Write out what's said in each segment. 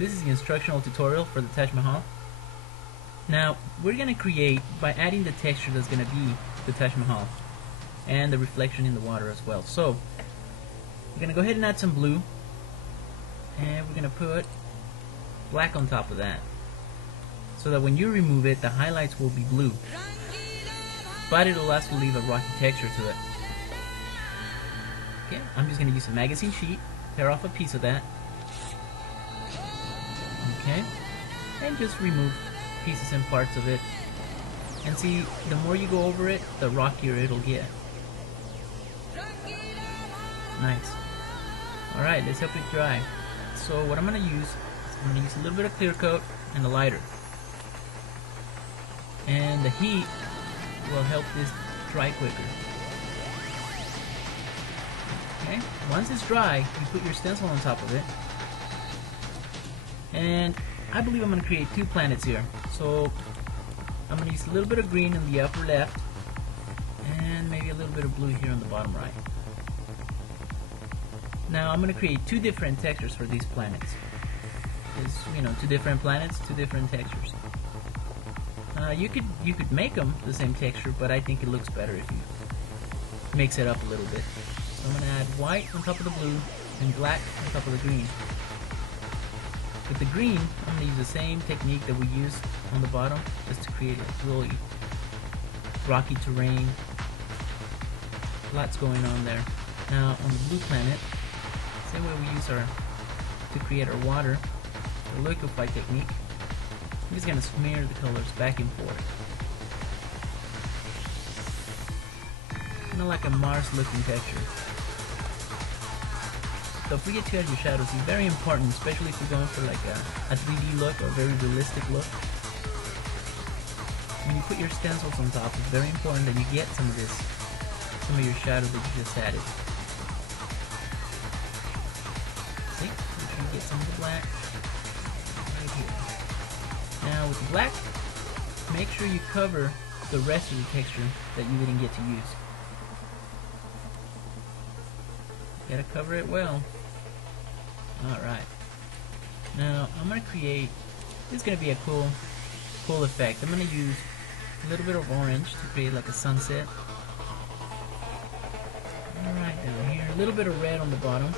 This is the instructional tutorial for the Taj Mahal. Now, we're going to create by adding the texture that's going to be the Taj Mahal and the reflection in the water as well. So, we're going to go ahead and add some blue, and we're going to put black on top of that, so that when you remove it, the highlights will be blue, but it'll also leave a rocky texture to it. Okay, I'm just going to use a magazine sheet, tear off a piece of that. Okay, and just remove pieces and parts of it, and see, the more you go over it, the rockier it'll get. Nice. Alright, let's help it dry. So what I'm going to use is I'm going to use a little bit of clear coat and a lighter, and the heat will help this dry quicker. Okay, once it's dry, you put your stencil on top of it, and I believe I'm going to create two planets here. So I'm going to use a little bit of green in the upper left, and maybe a little bit of blue here on the bottom right. Now I'm going to create two different textures for these planets. Because, you know, two different planets, two different textures. You could make them the same texture, but I think it looks better if you mix it up a little bit. So I'm going to add white on top of the blue and black on top of the green. With the green, I'm going to use the same technique that we used on the bottom, just to create a really rocky terrain. Lots going on there. Now on the blue planet, same way we use to create our water, the liquefy technique. I'm just going to smear the colors back and forth. Kind of like a Mars looking texture. Don't forget to add your shadows. It's very important, especially if you're going for like a 3D look or a very realistic look. When you put your stencils on top, it's very important that you get some of your shadow that you just added. See? Make sure you get some of the black right here. Now with the black, make sure you cover the rest of the texture that you didn't get to use. You gotta cover it well. Alright. Now I'm gonna create, this is gonna be a cool effect. I'm gonna use a little bit of orange to create like a sunset. Alright, down here. A little bit of red on the bottom.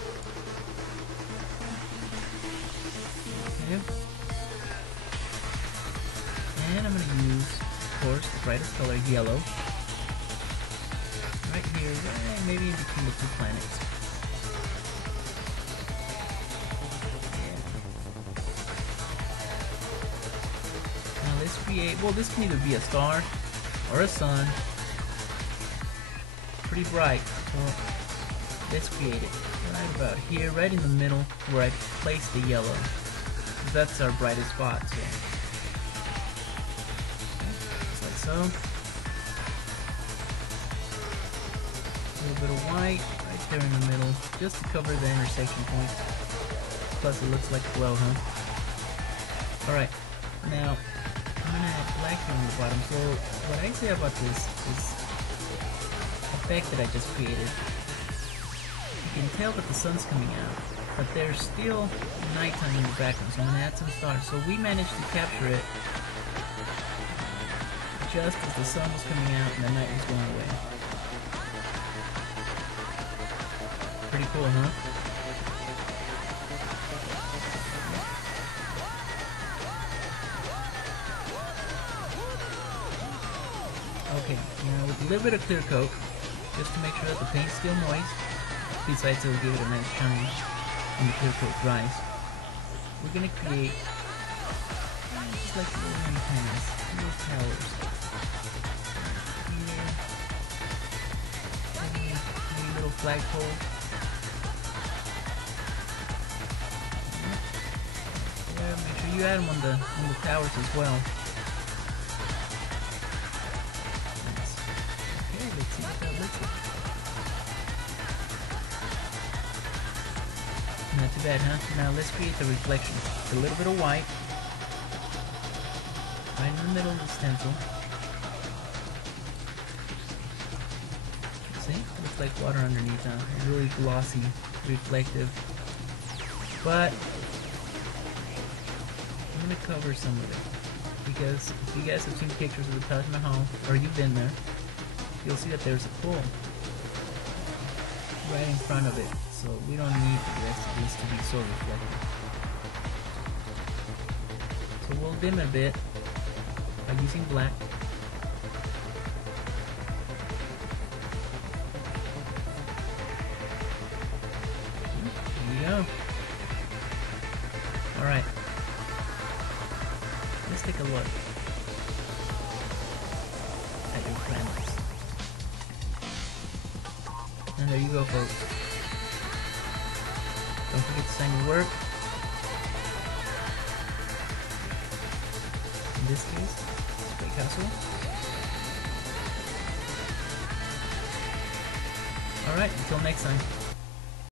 Okay. And I'm gonna use, of course, the brightest color, yellow. Right here, right, maybe in between the two planets. Let's create, well, this can either be a star or a sun. Pretty bright. So let's create it right about here, right in the middle where I placed the yellow. That's our brightest spot. So just like so. A little bit of white right there in the middle, just to cover the intersection points. Plus it looks like a glow, huh? Alright, now I'm going to add black here on the bottom. So what I say about this effect that I just created, you can tell that the sun's coming out, but there's still nighttime in the background, so I'm going to add some stars. So we managed to capture it just as the sun was coming out and the night was going away. Pretty cool, huh? Okay, now with a little bit of clear coat, just to make sure that the paint's still moist, besides it'll give it a nice shine when the clear coat dries. We're going to create just like little antennas, little towers. Here, maybe little flagpole. Yeah, make sure you add them on the towers as well. Not too bad, huh? Now let's create the reflection. A little bit of white right in the middle of the stencil. See? Looks like water underneath now. Really glossy, reflective. But gonna cover some of it, because if you guys have seen pictures of the Taj Mahal, or you've been there, you'll see that there's a pool right in front of it, so we don't need the rest of this to be so reflective. So we'll dim it a bit by using black. There you go. Alright. Let's take a look at your planets. And there you go, folks. Don't forget to sign your work. In this case, spraycasso. Alright, until next time.